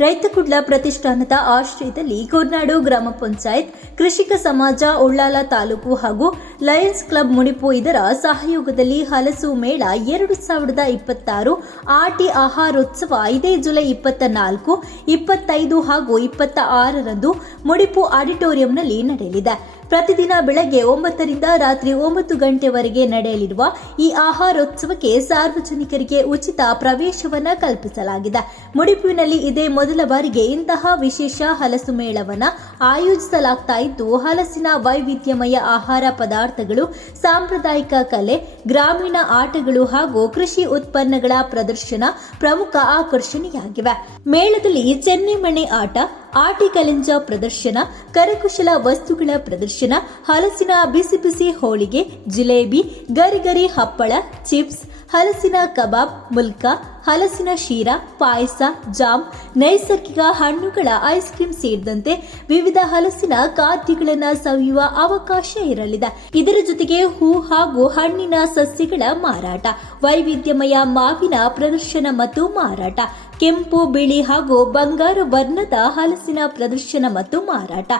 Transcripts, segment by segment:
ರೈತಕುಡ್ಲ ಪ್ರತಿಷ್ಠಾನದ ಆಶ್ರಯದಲ್ಲಿ ಕೋರ್ನಾಡು ಗ್ರಾಮ ಪಂಚಾಯತ್ ಕೃಷಿಕ ಸಮಾಜ ಉಳ್ಳಾಲ ತಾಲೂಕು ಹಾಗೂ ಲಯನ್ಸ್ ಕ್ಲಬ್ ಮುಡಿಪು ಇದರ ಸಹಯೋಗದಲ್ಲಿ ಹಲಸು ಮೇಳ 2026 ಆಟಿ ಆಹಾರೋತ್ಸವ ಇದೇ ಜುಲೈ 24, 25 ಹಾಗೂ 26ರಂದು ಮುಡಿಪು ಆಡಿಟೋರಿಯಂನಲ್ಲಿ ನಡೆಯಲಿದೆ. ಪ್ರತಿದಿನ ಬೆಳಗ್ಗೆ 9 ರಿಂದ ರಾತ್ರಿ 9 ಗಂಟೆವರೆಗೆ ನಡೆಯಲಿರುವ ಈ ಆಹಾರೋತ್ಸವಕ್ಕೆ ಸಾರ್ವಜನಿಕರಿಗೆ ಉಚಿತ ಪ್ರವೇಶವನ್ನು ಕಲ್ಪಿಸಲಾಗಿದೆ. ಮುಡಿಪುವಿನಲ್ಲಿ ಇದೇ ಮೊದಲ ಬಾರಿಗೆ ಇಂತಹ ವಿಶೇಷ ಹಲಸು ಮೇಳವನ್ನು ಆಯೋಜಿಸಲಾಗ್ತಾ ಇದ್ದು, ಹಲಸಿನ ವೈವಿಧ್ಯಮಯ ಆಹಾರ ಪದಾರ್ಥಗಳು, ಸಾಂಪ್ರದಾಯಿಕ ಕಲೆ, ಗ್ರಾಮೀಣ ಆಟಗಳು ಹಾಗೂ ಕೃಷಿ ಉತ್ಪನ್ನಗಳ ಪ್ರದರ್ಶನ ಪ್ರಮುಖ ಆಕರ್ಷಣೆಯಾಗಿವೆ. ಮೇಳದಲ್ಲಿ ಚೆನ್ನಿಮಣೆ ಆಟ, ಆಟಿಕಲೆಂಜ ಪ್ರದರ್ಶನ, ಕರಕುಶಲ ವಸ್ತುಗಳ ಪ್ರದರ್ಶನ, ಹಲಸಿನ ಬಿಸಿ ಬಿಸಿ ಹೋಳಿಗೆ, ಜಿಲೇಬಿ, ಗರಿಗರಿ ಹಪ್ಪಳ, ಚಿಪ್ಸ್, ಹಲಸಿನ ಕಬಾಬ್, ಮುಲ್ಕ, ಹಲಸಿನ ಶೀರಾ, ಪಾಯಸ, ಜಾಮ್, ನೈಸರ್ಗಿಕ ಹಣ್ಣುಗಳ ಐಸ್ ಕ್ರೀಂ ಸೇರಿದಂತೆ ವಿವಿಧ ಹಲಸಿನ ಖಾದ್ಯಗಳನ್ನು ಸವಿಯುವ ಅವಕಾಶ ಇರಲಿದೆ. ಇದರ ಜೊತೆಗೆ ಹೂ ಹಾಗೂ ಹಣ್ಣಿನ ಸಸ್ಯಗಳ ಮಾರಾಟ, ವೈವಿಧ್ಯಮಯ ಮಾವಿನ ಪ್ರದರ್ಶನ ಮತ್ತು ಮಾರಾಟ, ಕೆಂಪು, ಬಿಳಿ ಹಾಗೂ ಬಂಗಾರು ವರ್ಣದ ಹಲಸಿನ ಪ್ರದರ್ಶನ ಮತ್ತು ಮಾರಾಟ,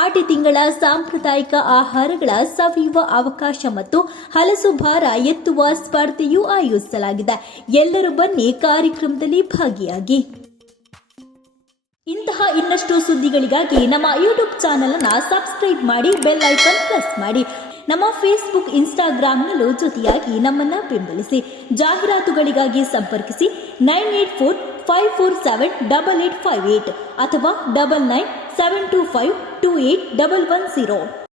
ಆಟಿ ತಿಂಗಳ ಸಾಂಪ್ರದಾಯಿಕ ಆಹಾರಗಳ ಸವಿಯುವ ಅವಕಾಶ ಮತ್ತು ಹಲಸು ಭಾರ ಎತ್ತುವ ಸ್ಪರ್ಧೆಯೂ ಆಯೋಜಿಸಲಾಗಿದೆ. ಎಲ್ಲರೂ ಬನ್ನಿ ಕಾರ್ಯಕ್ರಮದಲ್ಲಿ ಭಾಗಿಯಾಗಿ. ಇಂತಹ ಇನ್ನಷ್ಟು ಸುದ್ದಿಗಳಿಗಾಗಿ ನಮ್ಮ ಯೂಟ್ಯೂಬ್ ಚಾನೆಲ್ ಅನ್ನು ಸಬ್ಸ್ಕ್ರೈಬ್ ಮಾಡಿ, ಬೆಲ್ ಐಕಾನ್ ಪ್ರೆಸ್ ಮಾಡಿ. ನಮ್ಮ ಫೇಸ್ಬುಕ್, ಇನ್ಸ್ಟಾಗ್ರಾಂನಲ್ಲೂ ಜೊತೆಯಾಗಿ ನಮ್ಮನ್ನು ಬೆಂಬಲಿಸಿ. ಜಾಹೀರಾತುಗಳಿಗಾಗಿ ಸಂಪರ್ಕಿಸಿ 9845478858 ಅಥವಾ 9972528110.